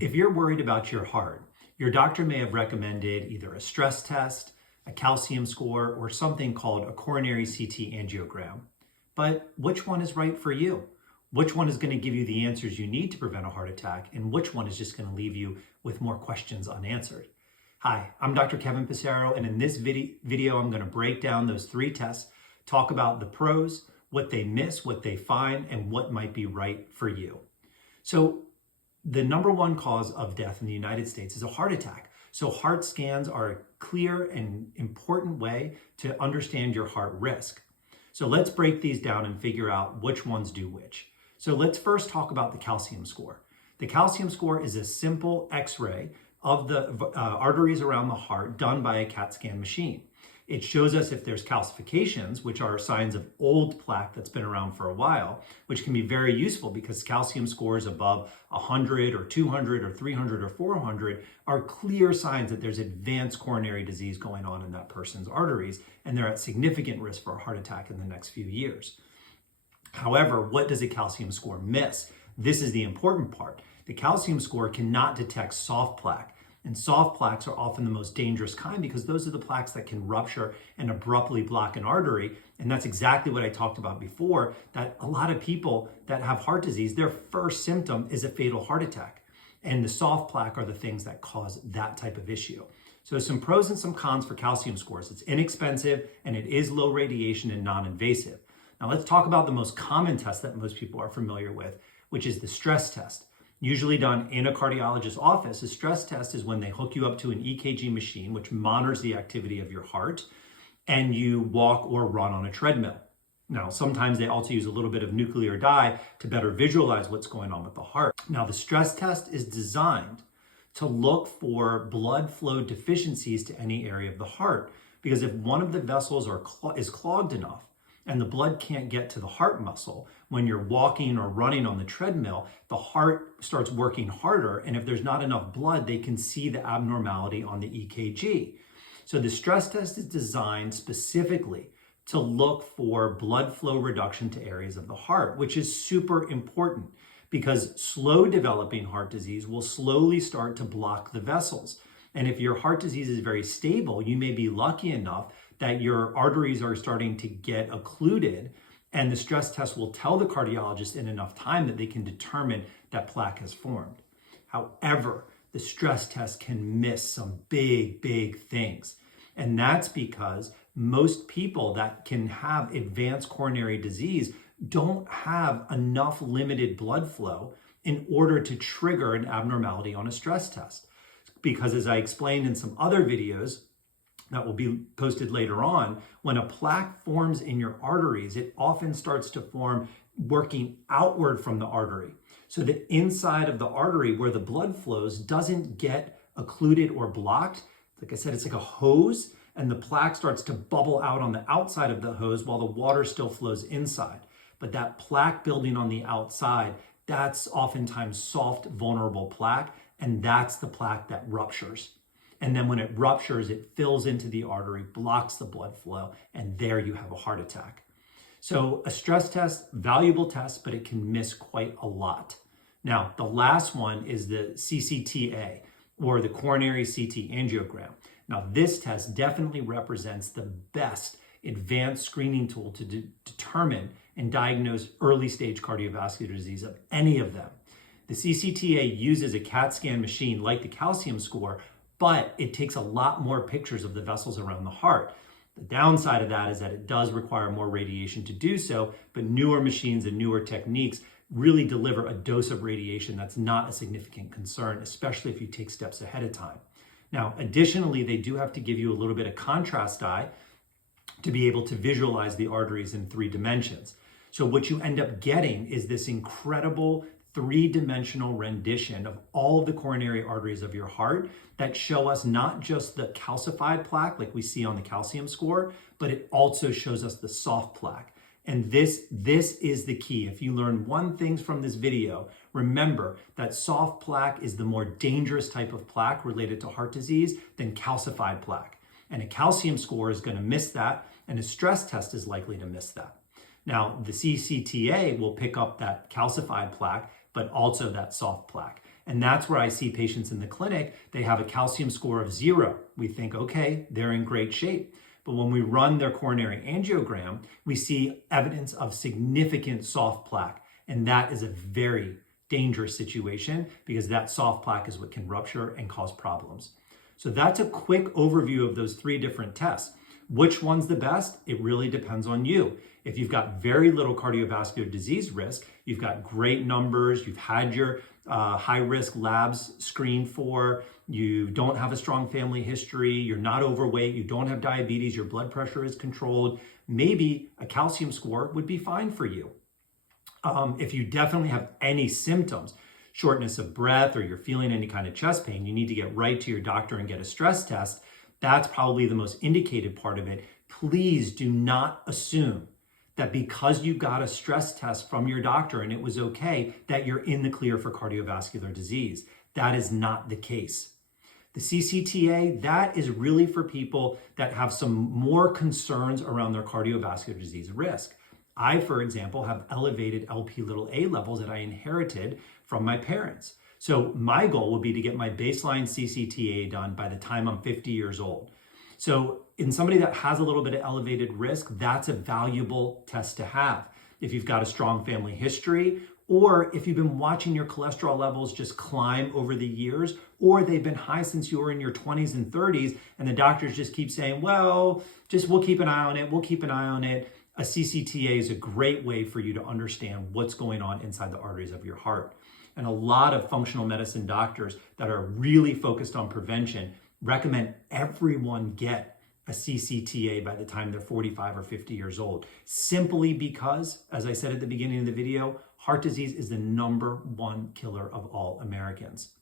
If you're worried about your heart, your doctor may have recommended either a stress test, a calcium score, or something called a coronary CT angiogram. But which one is right for you? Which one is going to give you the answers you need to prevent a heart attack, and which one is just going to leave you with more questions unanswered? Hi, I'm Dr. Kevin Passero, and in this video, I'm going to break down those 3 tests, talk about the pros, what they miss, what they find, and what might be right for you. So the number 1 cause of death in the United States is a heart attack. So heart scans are a clear and important way to understand your heart risk. So let's break these down and figure out which ones do which. So let's first talk about the calcium score. The calcium score is a simple X-ray of the arteries around the heart done by a CAT scan machine. It shows us if there's calcifications, which are signs of old plaque that's been around for a while, which can be very useful because calcium scores above 100 or 200 or 300 or 400 are clear signs that there's advanced coronary disease going on in that person's arteries, and they're at significant risk for a heart attack in the next few years. However, what does a calcium score miss? This is the important part. The calcium score cannot detect soft plaque. And soft plaques are often the most dangerous kind because those are the plaques that can rupture and abruptly block an artery. And that's exactly what I talked about before, that a lot of people that have heart disease, their first symptom is a fatal heart attack. And the soft plaque are the things that cause that type of issue. So some pros and some cons for calcium scores. It's inexpensive and it is low radiation and non-invasive. Now let's talk about the most common test that most people are familiar with, which is the stress test. Usually done in a cardiologist's office. A stress test is when they hook you up to an EKG machine, which monitors the activity of your heart, and you walk or run on a treadmill. Now, sometimes they also use a little bit of nuclear dye to better visualize what's going on with the heart. Now, the stress test is designed to look for blood flow deficiencies to any area of the heart, because if one of the vessels is clogged enough, and the blood can't get to the heart muscle, when you're walking or running on the treadmill, the heart starts working harder. And if there's not enough blood, they can see the abnormality on the EKG. So the stress test is designed specifically to look for blood flow reduction to areas of the heart, which is super important because slow developing heart disease will slowly start to block the vessels. And if your heart disease is very stable, you may be lucky enough that your arteries are starting to get occluded, and the stress test will tell the cardiologist in enough time that they can determine that plaque has formed. However, the stress test can miss some big things. And that's because most people that can have advanced coronary disease don't have enough limited blood flow in order to trigger an abnormality on a stress test. Because as I explained in some other videos that will be posted later on, when a plaque forms in your arteries, it often starts to form working outward from the artery. So the inside of the artery where the blood flows doesn't get occluded or blocked. Like I said, it's like a hose, and the plaque starts to bubble out on the outside of the hose while the water still flows inside. But that plaque building on the outside, that's oftentimes soft, vulnerable plaque, and that's the plaque that ruptures. And then when it ruptures, it fills into the artery, blocks the blood flow, and there you have a heart attack. So a stress test, valuable test, but it can miss quite a lot. Now, the last one is the CCTA, or the Coronary CT Angiogram. Now, this test definitely represents the best advanced screening tool to determine and diagnose early stage cardiovascular disease of any of them. The CCTA uses a CAT scan machine like the calcium score, but it takes a lot more pictures of the vessels around the heart. The downside of that is that it does require more radiation to do so, but newer machines and newer techniques really deliver a dose of radiation that's not a significant concern, especially if you take steps ahead of time. Now, additionally, they do have to give you a little bit of contrast dye to be able to visualize the arteries in 3 dimensions. So what you end up getting is this incredible 3-dimensional rendition of all of the coronary arteries of your heart that show us not just the calcified plaque like we see on the calcium score, but it also shows us the soft plaque. And this is the key. If you learn one thing from this video, remember that soft plaque is the more dangerous type of plaque related to heart disease than calcified plaque. And a calcium score is going to miss that, and a stress test is likely to miss that. Now, the CCTA will pick up that calcified plaque, but also that soft plaque. And that's where I see patients in the clinic, they have a calcium score of 0. We think, okay, they're in great shape. But when we run their coronary angiogram, we see evidence of significant soft plaque. And that is a very dangerous situation because that soft plaque is what can rupture and cause problems. So that's a quick overview of those 3 different tests. Which one's the best? It really depends on you. If you've got very little cardiovascular disease risk, you've got great numbers, you've had your high-risk labs screened for, you don't have a strong family history, you're not overweight, you don't have diabetes, your blood pressure is controlled, maybe a calcium score would be fine for you. If you definitely have any symptoms, shortness of breath, or you're feeling any kind of chest pain, you need to get right to your doctor and get a stress test. That's probably the most indicated part of it. Please do not assume that because you got a stress test from your doctor and it was okay, that you're in the clear for cardiovascular disease. That is not the case. The CCTA, that is really for people that have some more concerns around their cardiovascular disease risk. I, for example, have elevated Lp(a) levels that I inherited from my parents. So my goal would be to get my baseline CCTA done by the time I'm 50 years old. So in somebody that has a little bit of elevated risk, that's a valuable test to have. If you've got a strong family history, or if you've been watching your cholesterol levels just climb over the years, or they've been high since you were in your 20s and 30s, and the doctors just keep saying, well, we'll keep an eye on it, we'll keep an eye on it. A CCTA is a great way for you to understand what's going on inside the arteries of your heart. And a lot of functional medicine doctors that are really focused on prevention recommend everyone get a CCTA by the time they're 45 or 50 years old, simply because, as I said at the beginning of the video, heart disease is the #1 killer of all Americans.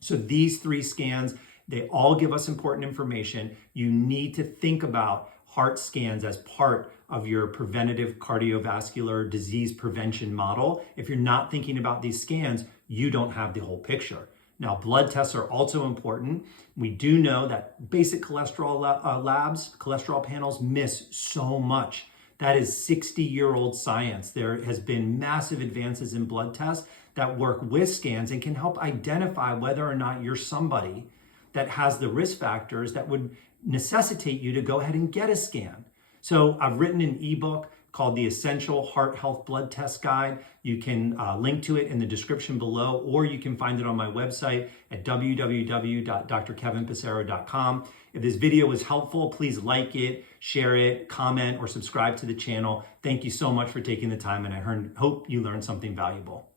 So these 3 scans, they all give us important information. You need to think about heart scans as part of your preventative cardiovascular disease prevention model. If you're not thinking about these scans, you don't have the whole picture. Now, blood tests are also important. We do know that basic cholesterol labs, cholesterol panels miss so much. That is 60-year-old science. There has been massive advances in blood tests that work with scans and can help identify whether or not you're somebody that has the risk factors that would necessitate you to go ahead and get a scan. So I've written an ebook called The Essential Heart Health Blood Test Guide. You can link to it in the description below, or you can find it on my website at www.drkevinpassero.com. If this video was helpful, please like it, share it, comment, or subscribe to the channel. Thank you so much for taking the time, and I hope you learned something valuable.